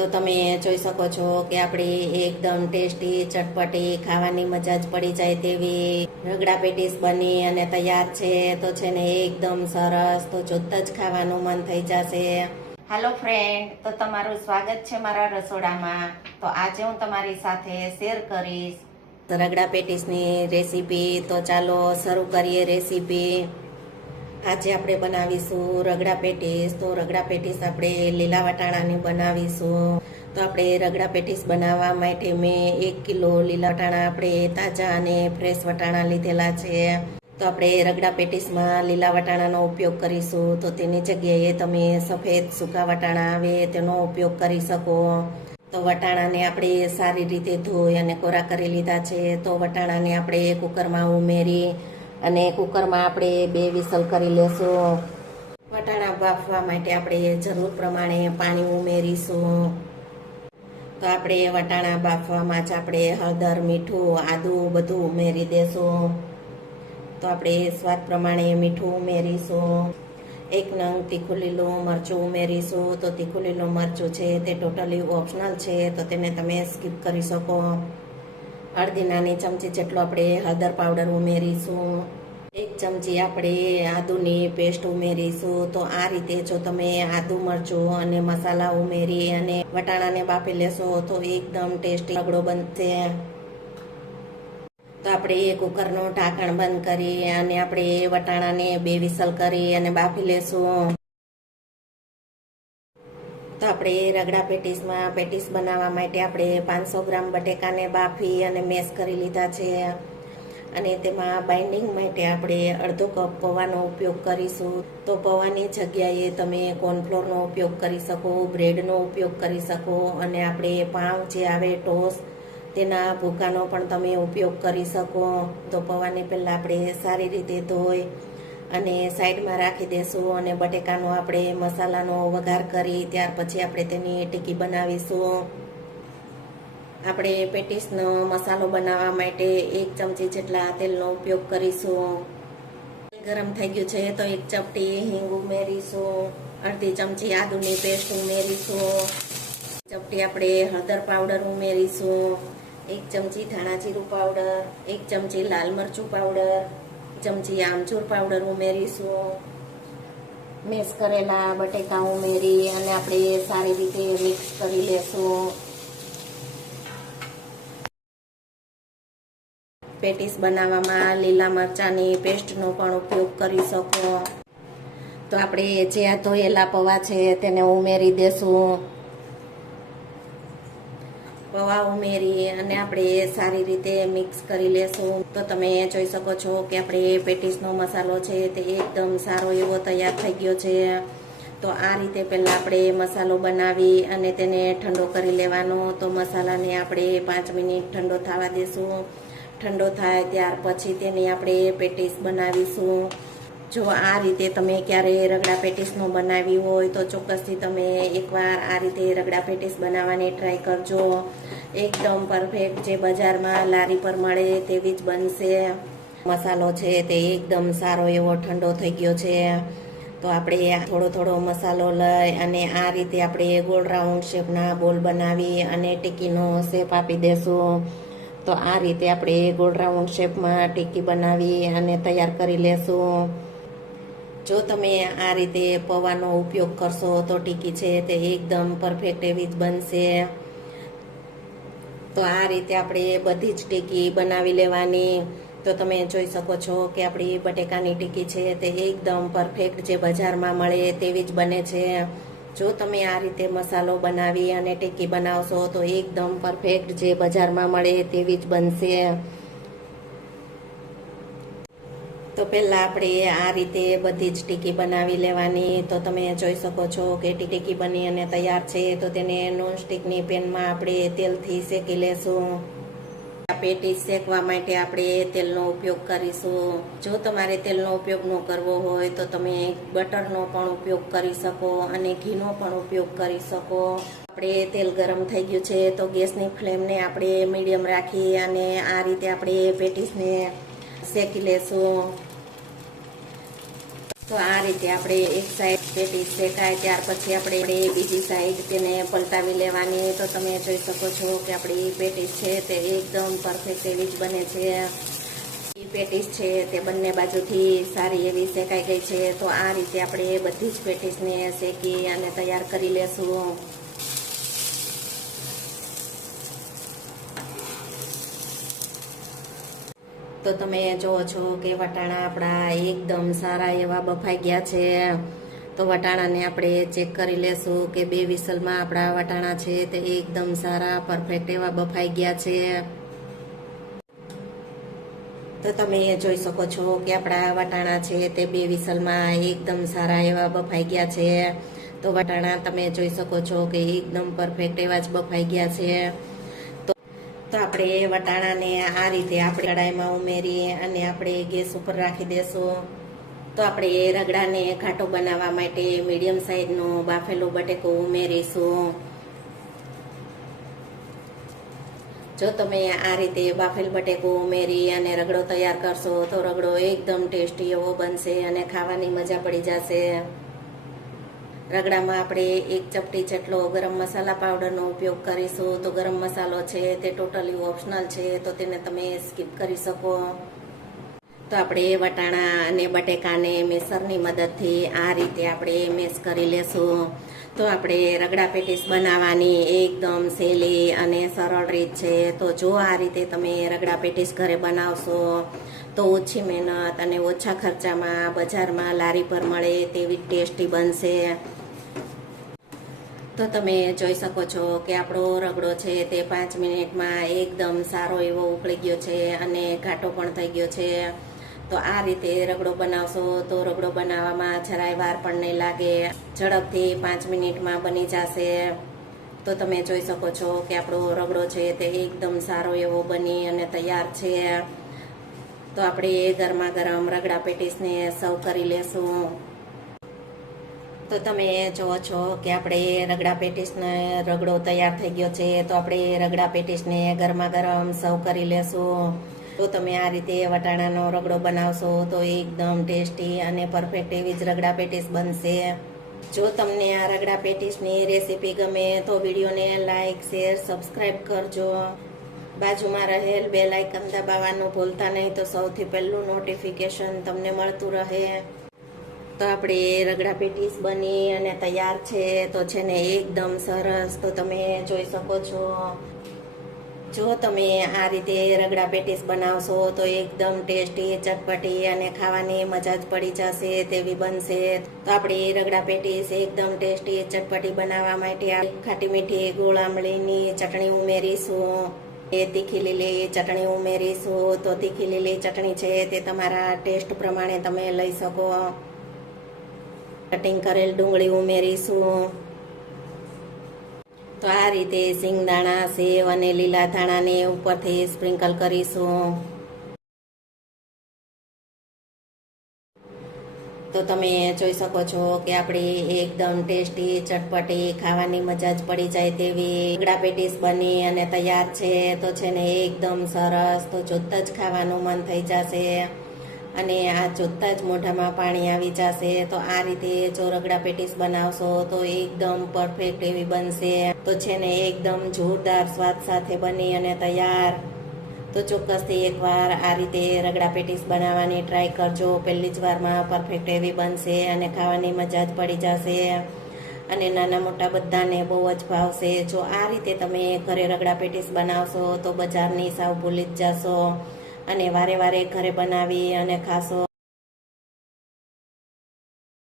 તો તમે જોઈ શકો છો કે આપણી એકદમ ટેસ્ટી ચટપટી ખાવાની મજા જ પડી જાય તેવી રગડા પેટીસ બની અને તૈયાર છે. તો છે ને એકદમ સરસ, તો જોતા જ ખાવાનું મન થઈ જશે. હાલો ફ્રેન્ડ, તો તમારું સ્વાગત છે મારા રસોડામાં. તો આજે હું તમારી સાથે શેર કરીશ રગડા પેટીસની રેસીપી. તો ચાલો શરૂ કરીએ રેસીપી. આજે આપણે બનાવીશું રગડા પેટીસ. તો રગડા પેટીસ આપણે લીલા વટાણાની બનાવીશું. તો આપણે રગડા પેટીસ બનાવવા માટે મેં 1 કિલો લીલા વટાણા આપણે તાજા અને ફ્રેશ વટાણા લીધેલા છે. તો આપણે રગડા પેટીસમાં લીલા વટાણાનો ઉપયોગ કરીશું. તો તેની જગ્યાએ તમે સફેદ સૂકા વટાણા આવે તેનો ઉપયોગ કરી શકો. તો વટાણાને આપણે સારી રીતે ધોઈ અને કોરા કરી લીધા છે. તો વટાણાને આપણે કુકરમાં ઉમેરી અને કુકરમાં આપણે 2 વિસલ કરી લેશું. વટાણા બાફવા માટે આપણે જરૂર પ્રમાણે પાણી ઉમેરીશું. તો આપણે વટાણા બાફવામાં જ આપણે હળદર, મીઠું, આદુ બધું ઉમેરી દેશું. તો આપણે સ્વાદ પ્રમાણે મીઠું ઉમેરીશું. 1 નંગ તીખું લીલું મરચું ઉમેરીશું. તો તીખું લીલું મરચું છે તે ટોટલી ઓપ્શનલ છે, તો તેને તમે સ્કીપ કરી શકો. અડધી નાની ચમચી જેટલો આપણે હળદર પાવડર ઉમેરીશું. 1 ચમચી આપણે આદુની પેસ્ટ ઉમેરીશું. તો આ રીતે જો તમે આદુ, મરચું અને મસાલા ઉમેરી અને વટાણાને બાફી લેશો તો એકદમ ટેસ્ટી રગડો બનશે. તો આપણે કુકરનું ઢાંકણ બંધ કરી અને આપણે વટાણાને 2 વિસલ કરી અને બાફી લેશું. તો આપણે રગડા પેટીસ બનાવવા માટે આપણે 500 ગ્રામ બટેકાને બાફી અને મેશ કરી લીધા છે. અને તેમાં બાઇન્ડિંગ માટે આપણે અડધો કપ પૌવાનો ઉપયોગ કરીશું. તો પૌવાની જગ્યાએ તમે કોર્નફ્લોરનો ઉપયોગ કરી શકો, બ્રેડનો ઉપયોગ કરી શકો, અને આપણે પાઉં જે આવે ટોસ્ટ તેના ભૂકાનો પણ તમે ઉપયોગ કરી શકો. તો પૌવાને પહેલાં આપણે સારી રીતે ધોઈ અને સાઈડમાં રાખી દેશું. અને બટેકાનો આપણે મસાલાનો વઘાર કરી ત્યાર પછી આપણે તેની ટિક્કી બનાવીશું. આપણે પેટીસનો મસાલો બનાવવા માટે 1 ચમચી જેટલા તેલનો ઉપયોગ કરીશું. ગરમ થઈ ગયું છે તો 1 ચપટી હિંગ ઉમેરીશું. અડધી ચમચી આદુની પેસ્ટ ઉમેરીશું. ચપટી આપણે હળદર પાવડર ઉમેરીશું. 1 ચમચી ધાણા જીરું પાવડર, 1 ચમચી લાલ મરચું પાવડર, 1 ચમચી આમચૂર પાવડર ઉમેરીશું. મેશ કરેલા બટેકા ઉમેરી અને આપણે સારી રીતે મિક્સ કરી લેશું. પેટીસ બનાવવામાં લીલા મરચાંની પેસ્ટનો પણ ઉપયોગ કરી શકો. તો આપણે જે આ ધોયેલા પૌવા છે તેને ઉમેરી દેશું. પૌવા ઉમેરી અને આપણે સારી રીતે મિક્સ કરી લેશું. તો તમે જોઈ શકો છો કે આપણે પેટીસનો મસાલો છે તે એકદમ સારો એવો તૈયાર થઈ ગયો છે. તો આ રીતે પહેલાં આપણે મસાલો બનાવી અને તેને ઠંડો કરી લેવાનો. તો મસાલાને આપણે 5 મિનિટ ઠંડો થવા દેશું. ઠંડો થાય ત્યાર પછી તેની આપણે પેટીસ બનાવીશું. જો આ રીતે તમે ક્યારે રગડા પેટીસનો બનાવી હોય તો ચોક્કસથી તમે એકવાર આ રીતે રગડા પેટીસ બનાવવાની ટ્રાય કરજો. એકદમ પરફેક્ટ જે બજારમાં લારી પર મળે તેવી જ બનશે. મસાલો છે તે એકદમ સારો એવો ઠંડો થઈ ગયો છે. તો આપણે થોડો મસાલો લઈ અને આ રીતે આપણે ગોળ રાઉન્ડ શેપના બોલ બનાવી અને ટિક્કીનો શેપ આપી દેશું. તો આ રીતે આપણે ગોળ રાઉન્ડ શેપમાં ટિક્કી બનાવી અને તૈયાર કરી લેશું. જો તમે આ રીતે પૌવાનો ઉપયોગ કરશો તો ટિક્કી છે તે એકદમ પરફેક્ટ એવી જ બનશે. તો આ રીતે આપણે બધી જ ટિક્કી બનાવી લેવાની. તો તમે જોઈ શકો છો કે આપણી બટેકાની ટિક્કી છે તે એકદમ પરફેક્ટ જે બજારમાં મળે તેવી જ બને છે. જો તમે આ રીતે મસાલો બનાવી અને ટિક્કી બનાવશો તો એકદમ પરફેક્ટ જે બજારમાં મળે તેવી જ બનશે. તો પહેલાં આપણે આ રીતે બધી જ ટિક્કી બનાવી લેવાની. તો તમે જોઈ શકો છો કે ટિક્કી બની અને તૈયાર છે. તો તેને નોનસ્ટિકની પેનમાં આપણે તેલથી શેકી લેશું. પેટીસ શેકવા માટે આપણે તેલનો ઉપયોગ કરીશું. જો તમારે તેલનો ઉપયોગ ન કરવો હોય તો તમે બટરનો પણ ઉપયોગ કરી શકો અને ઘીનો પણ ઉપયોગ કરી શકો. આપણે તેલ ગરમ થઈ ગયું છે તો ગેસની ફ્લેમને આપણે મીડિયમ રાખી અને આ રીતે આપણે પેટીસને શેકી લેશું. તો આ રીતે આપણે એક સાઈડ પેટીસ શેકાય ત્યાર પછી આપણે બીજી સાઈડ તેને પલટાવી લેવાની. તો તમે જોઈ શકો છો કે આપણી પેટીસ છે તે એકદમ પરફેક્ટ એવી જ બને છે. પેટીસ છે તે બંને બાજુથી સારી એવી શેકાઈ ગઈ છે. તો આ રીતે આપણે બધી જ પેટીસને શેકી અને તૈયાર કરી લેશું. તો તમે જોવો છો કે વટાણા આપણા એકદમ સારા એવા બફાઈ ગયા છે. તો વટાણાને આપણે ચેક કરી લેશું કે 2 વિસલમાં આપણા વટાણા છે તે એકદમ સારા પરફેક્ટ એવા બફાઈ ગયા છે. તો તમે જોઈ શકો છો કે આપણા વટાણા છે તે 2 વિસલમાં એકદમ સારા એવા બફાઈ ગયા છે. તો વટાણા તમે જોઈ શકો છો કે એકદમ પરફેક્ટ એવા જ બફાઈ ગયા છે. તો આપણે વટાણાને આ રીતે આપણે કડાઈમાં ઉમેરી અને આપણે ગેસ ઉપર રાખી દેશું. તો આપણે રગડાને ઘાટો બનાવવા માટે મીડિયમ સાઈઝનું બાફેલું બટેકું ઉમેરીશું. જો તમે આ રીતે બાફેલ બટેકું ઉમેરી અને રગડો તૈયાર કરશો તો રગડો એકદમ ટેસ્ટી એવો બનશે અને ખાવાની મજા પડી જશે. રગડામાં આપણે 1 ચપટી જેટલો ગરમ મસાલા પાવડરનો ઉપયોગ કરીશું. તો ગરમ મસાલો છે તે ટોટલી ઓપ્શનલ છે, તો તેને તમે સ્કીપ કરી શકો. તો આપણે વટાણા અને બટેકાને મેસરની મદદથી આ રીતે આપણે મેશ કરી લેશું. તો આપણે રગડા પેટીસ બનાવવાની એકદમ સહેલી અને સરળ રીત છે. તો જો આ રીતે તમે રગડા પેટીસ ઘરે બનાવશો તો ઓછી મહેનત અને ઓછા ખર્ચામાં બજારમાં લારી પર મળે તેવી ટેસ્ટી બનશે. તો તમે જોઈ શકો છો કે આપણો રગડો છે તે 5 મિનિટમાં એકદમ સારો એવો ઉકળી ગયો છે અને ઘાટો પણ થઈ ગયો છે. તો આ રીતે રગડો બનાવશો તો રગડો બનાવવામાં જરાય વાર પણ નહીં લાગે, ઝડપથી 5 મિનિટમાં બની જશે. તો તમે જોઈ શકો છો કે આપણો રગડો છે તે એકદમ સારો એવો બની અને તૈયાર છે. તો આપણે ગરમા ગરમ રગડા પેટીસને સર્વ કરી લેશું. તો તમે જોવો છો કે આપણે રગડા પેટીસને રગડો તૈયાર થઈ ગયો છે. તો આપણે રગડા પેટીસને ગરમા ગરમ સર્વ કરી લેશું. તો તમે આ રીતે વટાણાનો રગડો બનાવશો તો એકદમ ટેસ્ટી અને પરફેક્ટ એવી જ રગડા પેટીસ બનશે. જો તમને આ રગડા પેટીસની રેસીપી ગમે તો વિડીયોને લાઈક, શેર, સબસ્ક્રાઈબ કરજો. બાજુમાં રહેલ બેલ આઇકન દબાવવાનું ભૂલતા નહીં તો સૌથી પહેલું નોટિફિકેશન તમને મળતું રહે. તો આપણે રગડા પેટીસ બની અને તૈયાર છે. તો છે ને એકદમ સરસ. તો તમે જોઈ શકો છો, જો તમે આ રીતે રગડા પેટીસ બનાવશો તો એકદમ ટેસ્ટી, ચટપટી અને ખાવાની મજા જ પડી જશે તેવી બનશે. તો આપણી રગડા પેટીસ એકદમ ટેસ્ટી, ચટપટી બનાવવા માટે ખાટી મીઠી ગોળ આંબલીની ચટણી ઉમેરીશું. તીખી લીલી ચટણી ઉમેરીશું. તો તીખી લીલી ચટણી છે તે તમારા ટેસ્ટ પ્રમાણે તમે લઈ શકો. કટિંગ કરેલ ડુંગળી ઉમેરીશું. તો આ રીતે સિંગદાણા, સેવ અને લીલા ધાણાને ઉપરથી સ્પ્રિંકલ કરીશું. તો તમે જોઈ શકો છો કે આપણી એકદમ ટેસ્ટી, ચટપટી, ખાવાની મજા જ પડી જાય તેવી રગડા પેટીસ બની અને તૈયાર છે. તો છે ને એકદમ સરસ. તો જોતા જ ખાવાનું મન થઈ જશે અને આ જોતા જ મોઢામાં પાણી આવી જશે. તો આ રીતે જો રગડા પેટીસ બનાવશો તો એકદમ પરફેક્ટ એવી બનશે. તો છે ને એકદમ જોરદાર સ્વાદ સાથે બની અને તૈયાર. તો ચોક્કસથી એકવાર આ રીતે રગડા પેટીસ બનાવવાની ટ્રાય કરજો. પહેલી જ વારમાં પરફેક્ટ એવી બનશે અને ખાવાની મજા જ પડી જશે અને નાના મોટા બધાને બહુ જ ભાવશે. જો આ રીતે તમે ઘરે રગડા પેટીસ બનાવશો તો બજારની સાવ ભૂલી જ જશો અને વારે વારે ઘરે બનાવી અને ખાશો.